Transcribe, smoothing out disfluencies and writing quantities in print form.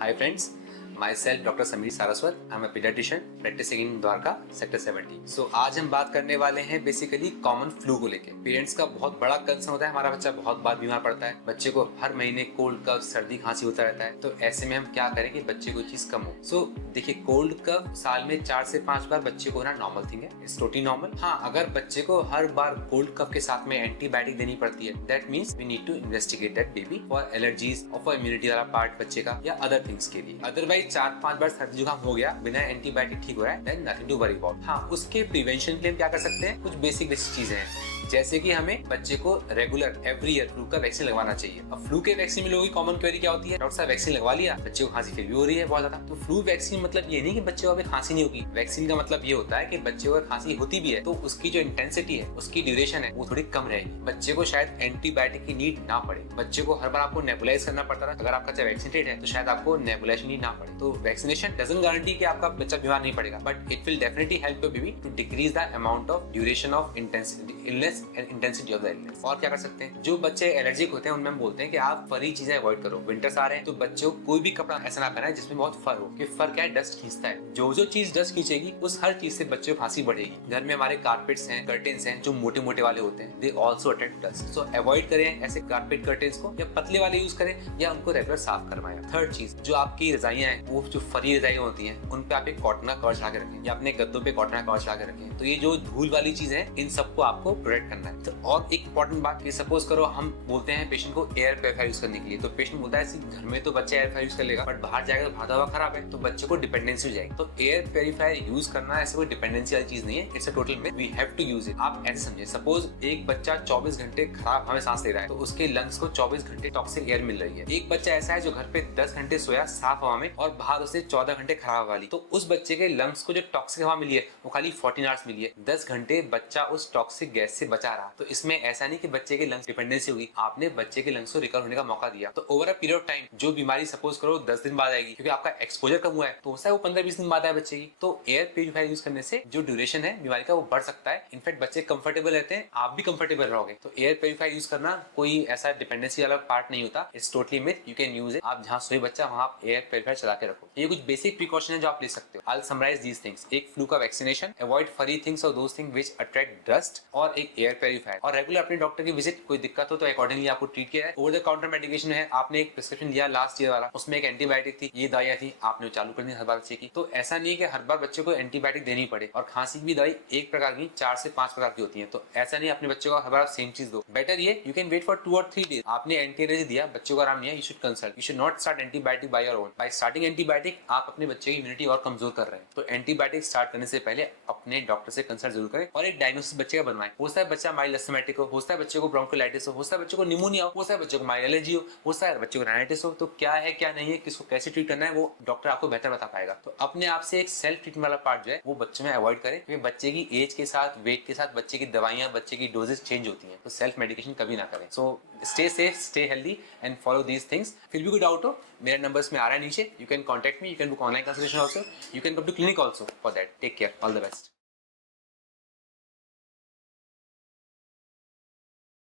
Hi friends, myself Dr. Sameer Saraswat. I'm a pediatrician practicing in Dwarka sector 70. So आज हम बात करने वाले हैं बेसिकली कॉमन फ्लू को लेके. पेरेंट्स का बहुत बड़ा कंसर्न होता है हमारा बच्चा बहुत बार बीमार पड़ता है, बच्चे को हर महीने कोल्ड कफ सर्दी खांसी होता रहता है. तो ऐसे में हम क्या करें कि बच्चे को चीज कम हो. सो देखिए कोल्ड कफ साल में 4 से 5 बार बच्चे को होना नॉर्मल थिंग है, इट्स टोटली नॉर्मल. हाँ, अगर बच्चे को हर बार कोल्ड कफ के साथ में एंटीबायोटिक देनी पड़ती है, that means we need to investigate that baby for allergies और फॉर इम्यूनिटी वाला पार्ट बच्चे का या अदर थिंग्स के लिए. अदरवाइज 4-5 बार सर्दी जुकाम हो गया बिना एंटीबायोटिक ठीक हो रहा है, then nothing to worry about. हाँ, उसके प्रिवेंशन के लिए क्या कर सकते हैं, कुछ बेसिक चीजें हैं जैसे कि हमें बच्चे को रेगुलर एवरी ईयर फ्लू का वैक्सीन लगवाना चाहिए. अब फ्लू के वैक्सीन में लोगों की कॉमन क्वेरी क्या होती है, डॉक्टर साहब वैक्सीन लगवा लिया, बच्चे को खांसी फिर भी हो रही है बहुत ज्यादा. तो फ्लू वैक्सीन मतलब ये नहीं कि बच्चे को अभी खांसी नहीं होगी. वैक्सीन का मतलब ये होता है कि बच्चे को खांसी होती भी है तो उसकी जो इंटेंसिटी है, उसकी ड्यूरेशन है, वो थोड़ी कम रहेगी. बच्चे को शायद एंटीबायोटिक की नीड ना पड़े. बच्चे को हर बार आपको नेबुलाइज करना पड़ता है, अगर आपका वैक्सीनेटेड है तो शायद आपको नेबुलाइजेशन नीड ना पड़े. तो वैक्सीनेशन डजंट गारंटी कि आपका बच्चा बीमार नहीं पड़ेगा, but it will definitely help your baby to decrease the amount of duration of illness and intensity of the illness. और क्या कर सकते हैं, जो बच्चे एलर्जिक होते हैं उनमें हम बोलते हैं कि आप फरी चीजें अवॉइड करो. विंटर्स आ रहे हैं तो बच्चों को कोई भी कपड़ा ऐसा ना पहना जिसमें बहुत फर हो, कि फर क्या है, डस्ट खींचता है. जो चीज डस्ट खींचेगी उस हर चीज से बच्चों को खांसी बढ़ेगी. घर में हमारे कारपेट्स हैं, कर्टेन्स हैं जो मोटे मोटे वाले होते हैं, they also attract dust. So avoid करें ऐसे कारपेट कर्टेन्स को, या पतले वाले यूज करें या उनको रेगुलर साफ करवाएं. थर्ड चीज, जो आपकी रजाइयां हैं वो जो फरी रजाइयां होती हैं उन पे आप एक कॉटन का कवर चढ़ा के रखें या अपने गद्दों पे कॉटन का कवर चढ़ा के रखें. तो ये जो धूल वाली चीज है इन सबको आपको प्रोटेक्ट करना है. तो और एक इंपॉर्टेंट बात, सपोज करो हम बोलते हैं पेशेंट को एयर प्योरीफायर यूज करने के लिए, तो पेशेंट बोलता है घर में तो बच्चा एयर प्योरीफायर यूज कर लेगा, बट बाहर जाएगा तो बाहर हवा खराब है तो बच्चे को डिपेंडेंसी हो जाएगी. तो एयर प्योरीफायर यूज करना ऐसे कोई डिपेंडेंसी वाली चीज नहीं है, इट्स अ टोटल में we have to use it. आप ऐसे समझिए, सपोज एक बच्चा 24 घंटे खराब हमें सांस ले रहा है तो उसके लंग्स को 24 घंटे टॉक्सिक एयर मिल रही है. एक बच्चा ऐसा है जो घर पे 10 घंटे सोया साफ हवा में और बाहर उसे 14 घंटे खराब वाली, तो उस बच्चे के लंग्स को जो टॉक्सिक हवा मिली है वो खाली 14 आवर्स मिली है. 10 घंटे बच्चा उस टॉक्सिक गैस से बचा रहा. तो इसमें ऐसा नहीं कि बच्चे के लंग्स डिपेंडेंसी होगी, आपने बच्चे के लंग्स को रिकवर होने का मौका दिया. तो over a period of time जो बीमारी सपोज करो 10 दिन बाद आएगी क्योंकि आपका एक्सपोजर कम हुआ है, तो हो सकता है वो 15-20 दिन बाद आए बच्चे की. तो एयर प्यूरिफायर यूज करने से जो ड्यूरेशन है बीमारी का वो बढ़ सकता है. इनफैक्ट बच्चे कंफर्टेबल रहते हैं, आप भी कंफर्टेबल रहोगे. तो एयर प्यूरिफायर यूज करना कोई ऐसा डिपेंडेंसी वाला पार्ट नहीं होता, it's totally myth. You can use it. आप जहां सोए बच्चा वहां आप एयर प्यूरिफायर चला के रखो. ये कुछ बेसिक प्रिकॉशन है जो आप ले सकते हो. आई समराइज दीज थिंग्स. एक फ्लू का वैक्सीनेशन, अवॉइड फरी थिंग्स और those things which attract dust, और एक एयर प्यूरिफायर, और रेगुलर अपने डॉक्टर की विजिट. कोई दिक्कत हो तो अकॉर्डिंगली आपको ट्रीट किया है. ओवर द काउंटर मेडिकेशन है, आपने एक प्रिस्क्रिप्शन लिया लास्ट ईयर वाला, उसमें एक एंटीबायोटिक थी, ये दवाइयां थी, आपने चालू कर दी हर बार बच्चे की. तो ऐसा नहीं है कि हर बार बच्चे को एंटीबायोटिक देनी पड़े. और खांसी की भी दवाई एक प्रकार की 4 से 5 प्रकार की होती है, तो ऐसा नहीं अपने बच्चे को हर बार सेम चीज दो. बेटर ये यू कैन वेट फॉर 2 और 3 डेज. आपने एंटी एलर्जी दिया, बच्चे को आराम नहीं है, you should consult. You should not start antibiotic by your own. Bye starting antibiotic आप अपने बच्चे की इम्यूनिटी और कमजोर कर रहे हैं. तो एंटीबायोटिक स्टार्ट करने से पहले अपने डॉक्टर से कंसल्ट जरूर करें और एक डायग्नोसिस बच्चे का बनवाएं. हो सकता है बच्चा माइल्ड अस्थमैटिक हो सकता है बच्चे को ब्रोंकोलाइटिस हो सकता है बच्चे को निमोनिया हो सकता है बच्चे को माइल्ड एलर्जी हो सकता है बच्चे को राइनाइटिस हो. तो क्या है क्या नहीं है, किसको कैसे ट्रीट करना है, वो डॉक्टर आपको बेहतर बता पाएगा. तो अपने आप से एक सेल्फ ट्रीटमेंट वाला पार्ट जो है वो बच्चे में अवॉइड करें, क्योंकि बच्चे की एज के साथ, वेट के साथ बच्चे की दवाइयां, बच्चे की डोजेस चेंज होती हैं. तो सेल्फ मेडिकेशन कभी ना करें. So stay safe, stay healthy and follow these things. फिर भी कोई डाउट हो, मेरे नंबर्स में आ रहा है नीचे, you can contact me, you can book online consultation also, you can come to clinic also for that. Take care, all the best.